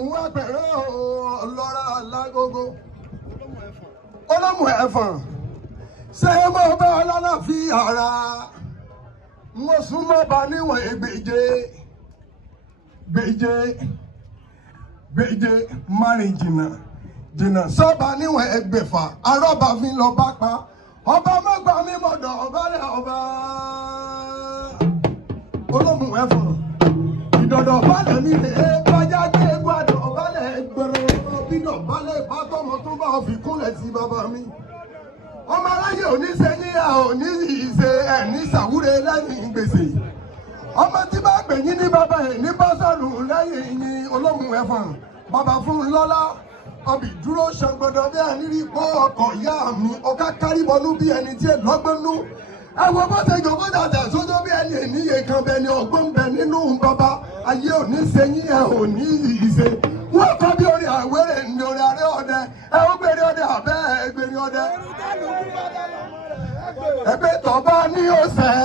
olómù apẹ̀rẹ̀ ọlọ́ra alágógó olómù ẹ̀fọ̀n ṣé mo bá ọlọ́láfíà ara mo súnmọ́ bá níwọ̀n ègbèje gbèje márùn jìnnà sọ́ba níwọ̀n ẹgbẹ̀fà arọ́ba fi lọ bá pa ọba mọ́gbà mi mọ̀dọ̀ ọbalẹ̀ ọba olómù ẹ̀fọ̀n ìdọ̀dọ̀ balẹ̀ mi lè é bájá gbé gbàdọ̀ balẹ̀ gbẹ̀rẹ̀ bídọ̀ balẹ̀ ìbátọ́mọ tó bá fi kúnlẹ̀ sí bàbá mi ọmọ aláyé òní ṣe ní òní ìṣe ẹ̀ní ṣàwúre lẹ́yìn gbèsè ọmọ tí bá gbẹ̀yìn ní bàbá ẹ̀ ní bọ́sọ̀lù lẹ́yìn yín olómù ẹ̀fọ̀n bàbá fún lọ́lá ọbì dúró ṣàgbọ́dọ̀ bí ẹni rí pọ́ ọkọ̀ ìyá mi ọ̀ká kárìbọnú bí ẹni tí ẹ lọ́gbọ́nú ẹ̀wọ̀n bó ṣe jòkó dàda sójó bí ẹni ènìyè kan bẹ ni ọgbọ́n bẹ nínú bàbá ayé òní ṣe yín ẹ òní ìṣe wọ́n kọ́ bí orí àwẹ̀rẹ̀ ní orí arẹ́ ọdẹ ẹ ó gbèrè ọdẹ àbẹ́ ẹ gbèrè ọdẹ ẹgbẹ́ tọ́ba ní ọ̀sẹ̀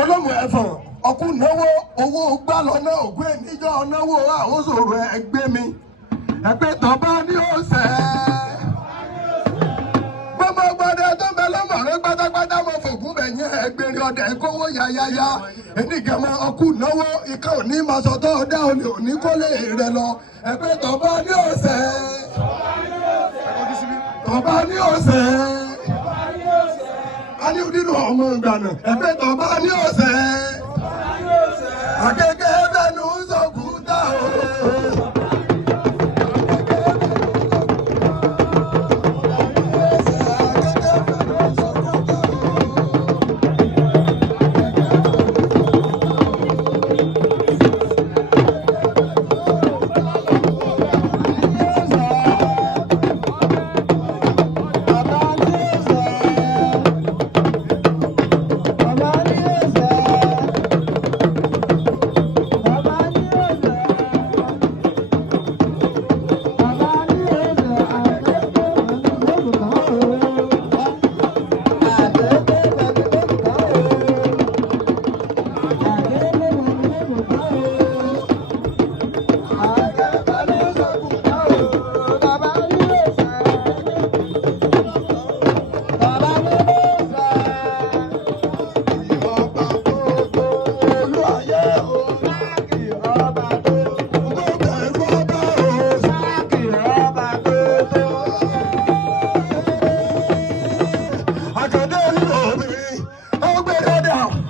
olómù ẹ̀fọ̀n ọkùn náwó owó gbà lọ́nà ògbé níjọ́ náwó àwòsòrò ẹgbẹ́ mi ẹgbẹ́ tọ́ba ní ọ̀sẹ̀ gbogbo gbọdẹ tó bẹ lọ́mọ rẹ pátápátá mọ fògùn bẹ̀ yẹn ẹgbẹ́rin ọdẹ kówó yáyáyá ẹnìkẹ́mọ ọkùn náwó ikọ̀ òní masọ̀tọ̀ ọdẹ òní kólé rẹ lọ ẹgbẹ́ tọ́ba ní ọ̀sẹ̀ tọ́ba ní ọ̀sẹ̀ a ní nínú ọmọ ìgbàna ẹgbẹ́ tọ́ba ní ọ̀sẹ̀ akẹ́kẹ́ bẹ́nu sọ̀kúta o.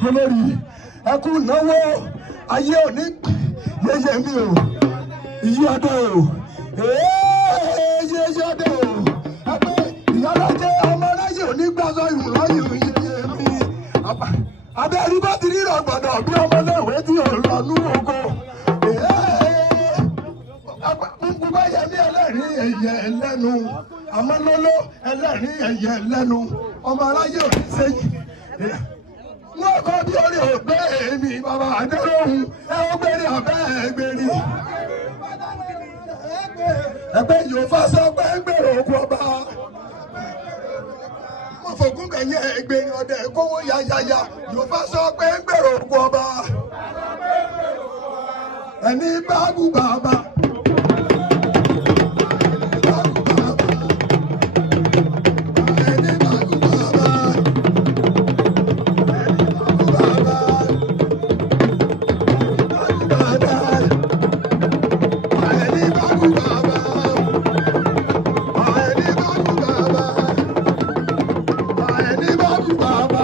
olórí ẹkú náwó ayé òní yẹyẹ mi o ìyí ọdẹ o yẹyẹ ọdẹ o ẹgbẹ ìyálàjẹ ọmọ aláyé òní gbàgbọ ìmúláyè yẹyẹ mi abẹ ẹni bá ti rírọ gbọ́dọ̀ bí ọmọ náà wẹ tí ò lọ nú oko gbogbo ẹyẹ ní ẹlẹ́rìí ẹyẹ ẹlẹ́nu àmọ́lọ́lọ́ ẹlẹ́rìí ẹyẹ ẹlẹ́nu ọmọ aláyé òní sẹ́yìn. Wọ́n kọ́ bí orí ògbé èmi bàbá àdéhùn ẹ ó gbérí ọ̀bẹ́ ẹgbẹ́rí. Ẹgbẹ́ Yorùbá sọ pé ń gbèrò òkú ọba. Mo fògùn bẹ̀yẹ ẹgbẹ́rí ọdẹ kówó yáyáyá. Yorùbá sọ pé ń gbèrò òkú ọba. Ẹni bá bú bàbá. Baba